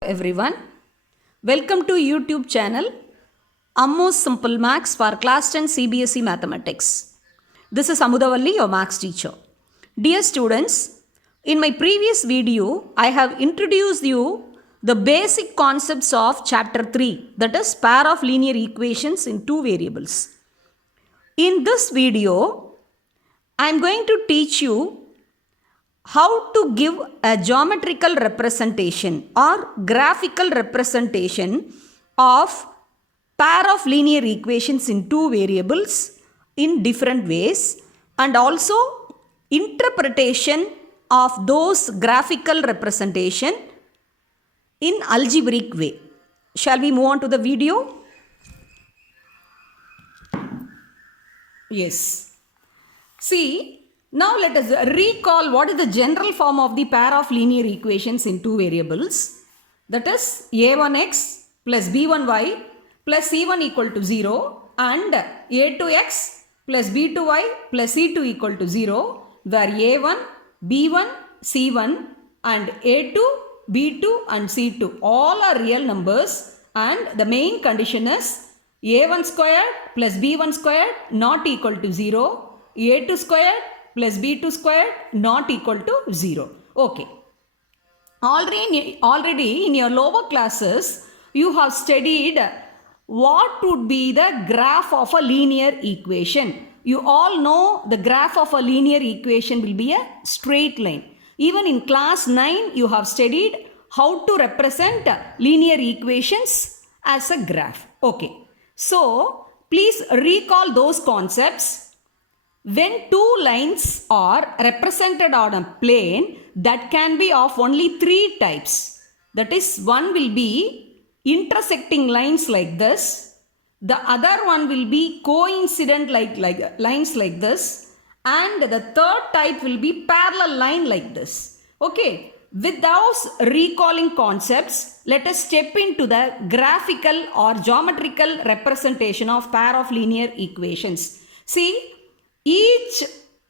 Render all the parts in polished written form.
Everyone, welcome to YouTube channel Ammo's Simple Maths for Class 10 CBSE Mathematics. This is Amudavalli, your maths teacher. Dear students, in my previous video, I have introduced you the basic concepts of chapter 3, that is pair of linear equations in two variables. In this video, I am going to teach you how to give a geometrical representation or graphical representation of pair of linear equations in two variables in different ways, and also interpretation of those graphical representation in algebraic way. Shall we move on to the video? Yes. See, now let us recall what is the general form of the pair of linear equations in two variables. That is a1x plus b1y plus c1 equal to 0 and a2x plus b2y plus c2 equal to 0, where a1, b1, c1 and a2, b2 and c2 all are real numbers, and the main condition is a1 squared plus b1 squared not equal to 0, a2 squared plus b2 squared not equal to 0. Okay. Already in your lower classes, you have studied what would be the graph of a linear equation. You all know the graph of a linear equation will be a straight line. Even in class 9, you have studied how to represent linear equations as a graph. Okay. So, please recall those concepts. When two lines are represented on a plane, that can be of only three types. That is, one will be intersecting lines like this. The other one will be coincident lines like this. And the third type will be parallel line like this. Okay. With those recalling concepts, let us step into the graphical or geometrical representation of pair of linear equations. See, each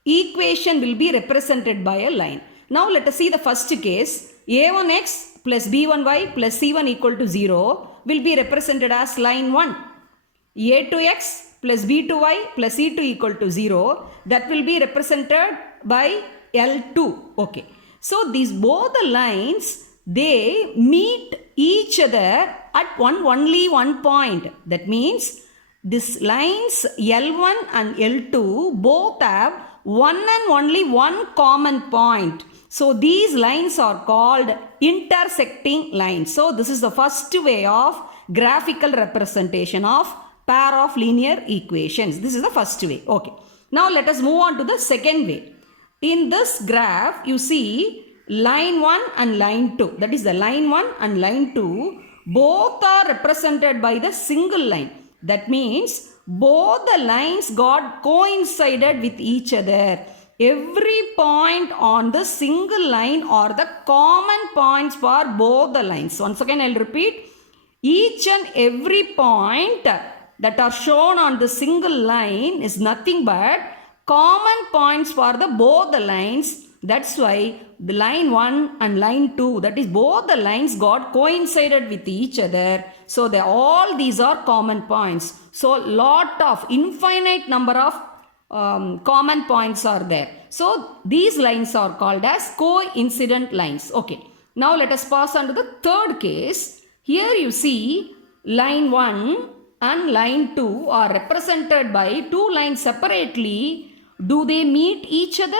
equation will be represented by a line. Now let us see the first case. a1x plus b1y plus c1 equal to 0 will be represented as line 1. a2x plus b2y plus c2 equal to 0, that will be represented by L2. Okay. So these both the lines, they meet each other at only one point. That means these lines L1 and L2 both have one and only one common point. So these lines are called intersecting lines. So this is the first way of graphical representation of pair of linear equations. This is the first way. Okay. Now let us move on to the second way. In this graph, you see line 1 and line 2. That is, the line 1 and line 2 both are represented by the single line. That means both the lines got coincided with each other. Every point on the single line are the common points for both the lines. Once again, I will repeat. Each and every point that are shown on the single line is nothing but common points for the both the lines. That's why the line 1 and line 2, that is both the lines got coincided with each other. So all these are common points. So lot of infinite number of common points are there. So these lines are called as coincident lines. Okay. Now let us pass on to the third case. Here you see line 1 and line 2 are represented by two lines separately. Do they meet each other?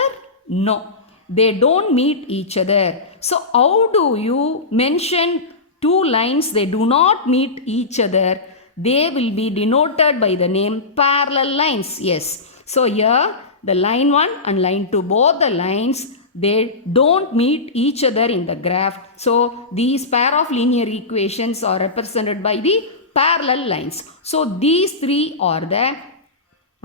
No, they don't meet each other. So how do you mention two lines they do not meet each other? They will be denoted by the name parallel lines. Yes. So here the line 1 and line 2, both the lines, they don't meet each other in the graph. So these pair of linear equations are represented by the parallel lines. So these three are the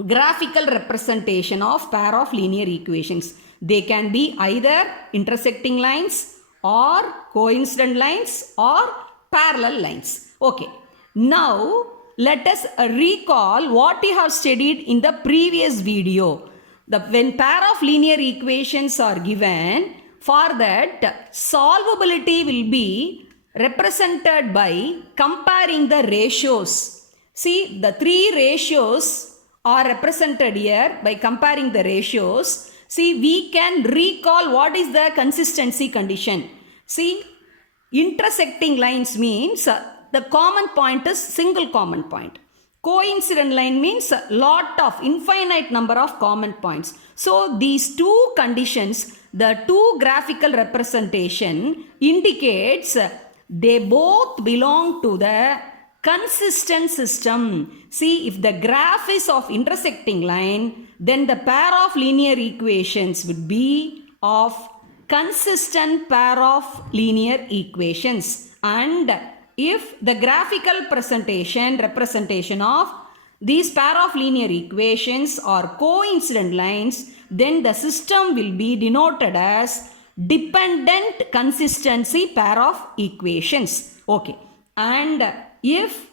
graphical representation of pair of linear equations. They can be either intersecting lines or coincident lines or parallel lines. Okay. Now let us recall what we have studied in the previous video. When pair of linear equations are given, for that solvability will be represented by comparing the ratios. See, the three ratios are represented here by comparing the ratios. See, we can recall what is the consistency condition. See, intersecting lines means the common point is single common point. Coincident line means lot of infinite number of common points. So these two conditions, the two graphical representation indicates they both belong to the consistent system. See, if the graph is of intersecting line, then the pair of linear equations would be of consistent pair of linear equations. And if the graphical representation of these pair of linear equations are coincident lines, then the system will be denoted as dependent consistency pair of equations. Okay. And if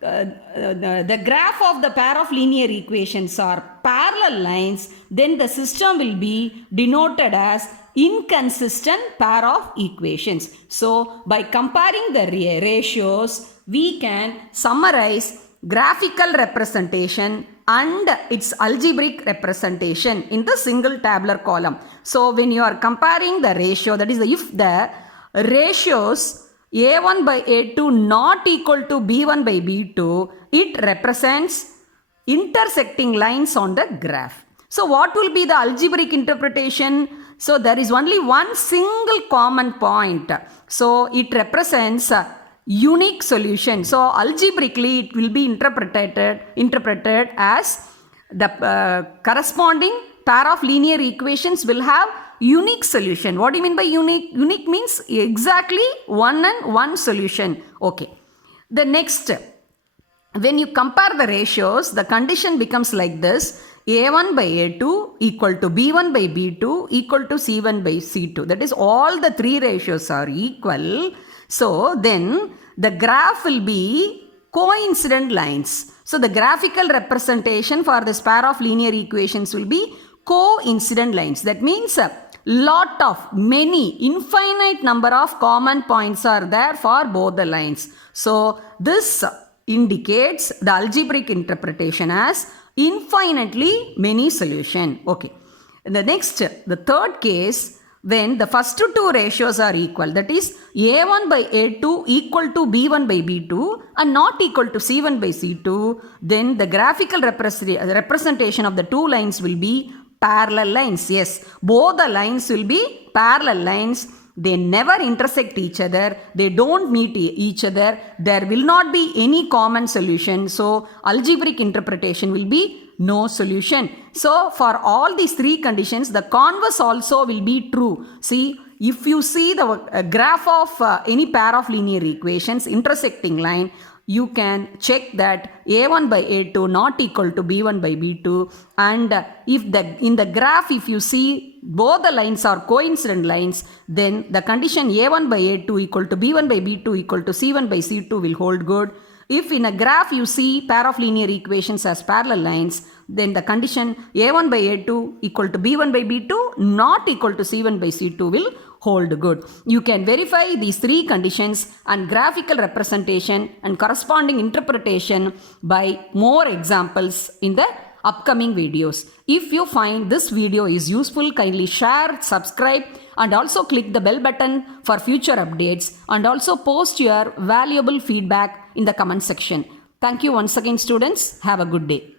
the graph of the pair of linear equations are parallel lines, then the system will be denoted as inconsistent pair of equations. So, by comparing the ratios, we can summarize graphical representation and its algebraic representation in the single tabular column. So, when you are comparing the ratio, that is if the ratios a1 by a2 not equal to b1 by b2, it represents intersecting lines on the graph. So what will be the algebraic interpretation? So there is only one single common point. So it represents a unique solution. So algebraically it will be interpreted as the corresponding pair of linear equations will have unique solution. What do you mean by unique? Unique means exactly one and one solution. Okay. The next, when you compare the ratios, the condition becomes like this. A1 by A2 equal to B1 by B2 equal to C1 by C2. That is, all the three ratios are equal. So then the graph will be coincident lines. So the graphical representation for this pair of linear equations will be coincident lines. That means many infinite number of common points are there for both the lines. So this indicates the algebraic interpretation as infinitely many solution. Okay. The third case, when the first two ratios are equal, that is a1 by a2 equal to b1 by b2 and not equal to c1 by c2, then the graphical representation of the two lines will be parallel lines. Yes, both the lines will be parallel lines. They never intersect each other. They don't meet each other. There will not be any common solution. So algebraic interpretation will be no solution. So for all these three conditions, the converse also will be true. See, if you see the graph of any pair of linear equations intersecting line, you can check that a1 by a2 not equal to b1 by b2, and if in the graph if you see both the lines are coincident lines, then the condition a1 by a2 equal to b1 by b2 equal to c1 by c2 will hold good. If in a graph you see pair of linear equations as parallel lines, then the condition a1 by a2 equal to b1 by b2 not equal to c1 by c2 will hold good. You can verify these three conditions and graphical representation and corresponding interpretation by more examples in the upcoming videos. If you find this video is useful, kindly share, subscribe, and also click the bell button for future updates, and also post your valuable feedback in the comment section. Thank you once again, students. Have a good day.